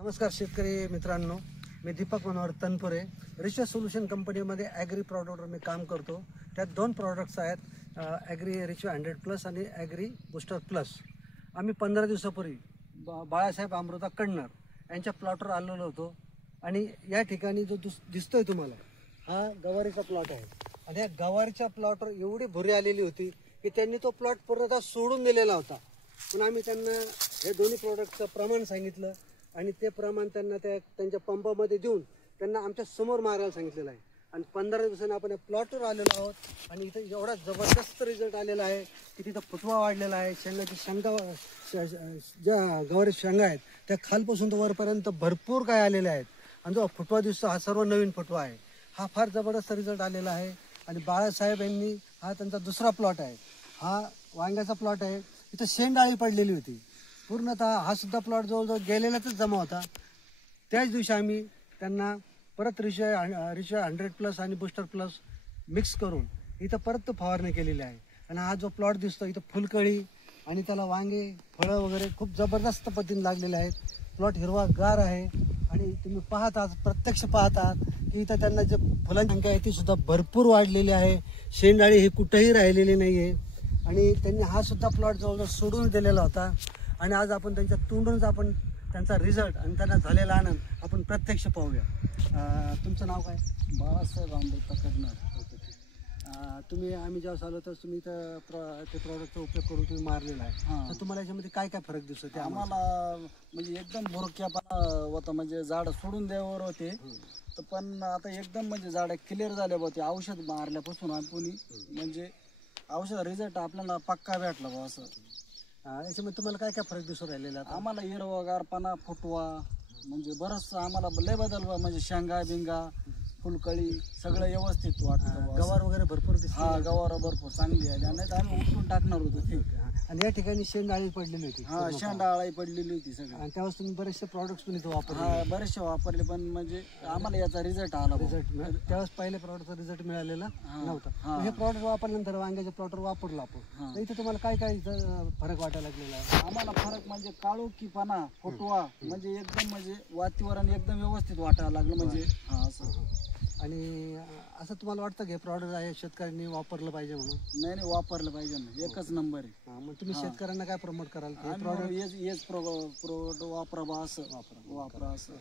नमस्कार शेतकरी मित्रांनो, मी दीपक मनोहर तनपुरे. रिसर्च सोल्यूशन कंपनीमध्ये ॲग्री प्रॉडक्टवर मी काम करतो. त्यात दोन प्रॉडक्ट्स आहेत, ॲग्री रिच 100+ आणि ॲग्री बूस्टर प्लस. आम्ही 15 दिवसापूर्वी बाळासाहेब अमृता कण्णर यांच्या प्लॉटवर आलेलो होतो आणि या ठिकाणी जो दिसतोय तुम्हाला हा गवारीचा प्लॉट आहे. आणि या गवारीच्या प्लॉटवर एवढी भुरी आलेली होती की त्यांनी तो प्लॉट पूर्णतः सोडून दिलेला होता. पण आम्ही त्यांना हे दोन्ही प्रॉडक्टचं प्रमाण सांगितलं आणि ते प्रमाण त्यांना त्यांच्या पंपामध्ये देऊन त्यांना आमच्या समोर मारायला सांगितलेलं आहे. आणि 15 दिवसांनी आपण प्लॉटवर आलेलो आहोत आणि इथं एवढा जबरदस्त रिझल्ट आलेला आहे की तिथं फुटवा वाढलेला आहे. शेंगाची शेंगा ज्या गवारी शेंगा आहेत त्या खालपासून तर वरपर्यंत भरपूर काय आलेले आहेत. आणि जो फुटवा दिसतो हा सर्व नवीन फुटवा आहे. हा फार जबरदस्त रिझल्ट आलेला आहे. आणि बाळासाहेब यांनी हा त्यांचा दुसरा प्लॉट आहे. हा वांग्याचा प्लॉट आहे. इथं शेंडाळी पडलेली होती पूर्णतः. हा सुद्धा प्लॉट जवळजवळ गेलेलाच जमा होता. त्याच दिवशी आम्ही त्यांना परत रिच 100+ आणि बूस्टर प्लस मिक्स करून इथं परत फवारणी केलेली आहे. आणि हा जो प्लॉट दिसतो इथं फुलकळी आणि त्याला वांगे फळं वगैरे खूप जबरदस्त पद्धतीने लागलेले आहेत. प्लॉट हिरवागार आहे आणि तुम्ही पाहता प्रत्यक्ष पाहता की इथं त्यांना जे फुलांची संख्या आहे ती सुद्धा भरपूर वाढलेली आहे. शेंडाळी ही कुठेही राहिलेली नाही आहे. आणि त्यांनी हा सुद्धा प्लॉट जवळजवळ सोडून दिलेला होता. आणि आज आपण त्यांच्या तोंडूनच आपण त्यांचा रिझल्ट आणि त्यांना झालेला आनंद आपण प्रत्यक्ष पाहूया. तुमचं नाव काय? बाळासाहेब अमृता कण्णर. तुम्ही आम्ही जेव्हा आलो तर तुम्ही इथं ते प्रॉडक्टचा उपयोग करून तुम्ही मारलेला आहे. तर तुम्हाला याच्यामध्ये काय काय फरक दिसतो? ते आम्हाला म्हणजे एकदम भुरक्यापणा होता, म्हणजे झाडं सोडून द्यावर होते. तर पण आता एकदम म्हणजे झाडं क्लिअर झाले होते औषध मारल्यापासून. आपण म्हणजे औषध रिझल्ट आपल्याला पक्का भेटला बा असं. याच्यामध्ये तुम्हाला काय काय फरक दिसून राहिलेला? आम्हाला हिरवागारपणा, फुटवा म्हणजे बरंच आम्हाला लय बदल म्हणजे शेंगा बिंगा फुलकळी सगळं व्यवस्थित वाटतं. गवार वगैरे भरपूर दिसतो. हा, गवार भरपूर चांगली आहे. नाही तर आम्ही उठून टाकणार होतो ते. आणि या ठिकाणी शेंडाळी पडलेली होती. हा, शेंडाळी पडलेली होती सगळी. आणि त्यावेळेस तुम्ही बरेचसे प्रॉडक्ट्स पण इथं वापरले? हा, बरेचसे वापरले, पण म्हणजे आम्हाला याचा रिझल्ट आला. त्यावेळेस पहिले प्रॉडक्टचा रिझल्ट मिळालेला नव्हता. हे प्रॉडक्ट वापरल्यानंतर वांग्याच्या प्लॉटवर वापरलं आपण. इथे तुम्हाला काय काय फरक वाटायला लागलेला आहे? आम्हाला फरक म्हणजे काळोखीपणा, फुटवा म्हणजे एकदम म्हणजे वातावरण एकदम व्यवस्थित वाटायला लागलं. म्हणजे हा असं. आणि असं तुम्हाला वाटतं की हे प्रॉडक्ट आहे शेतकऱ्यांनी वापरलं पाहिजे म्हणून? नाही, वापरलं पाहिजे ना, एकच नंबर आहे. मग तुम्ही शेतकऱ्यांना काय प्रमोट कराल? प्रॉडक्ट वापरा बा असं, वापरा असं.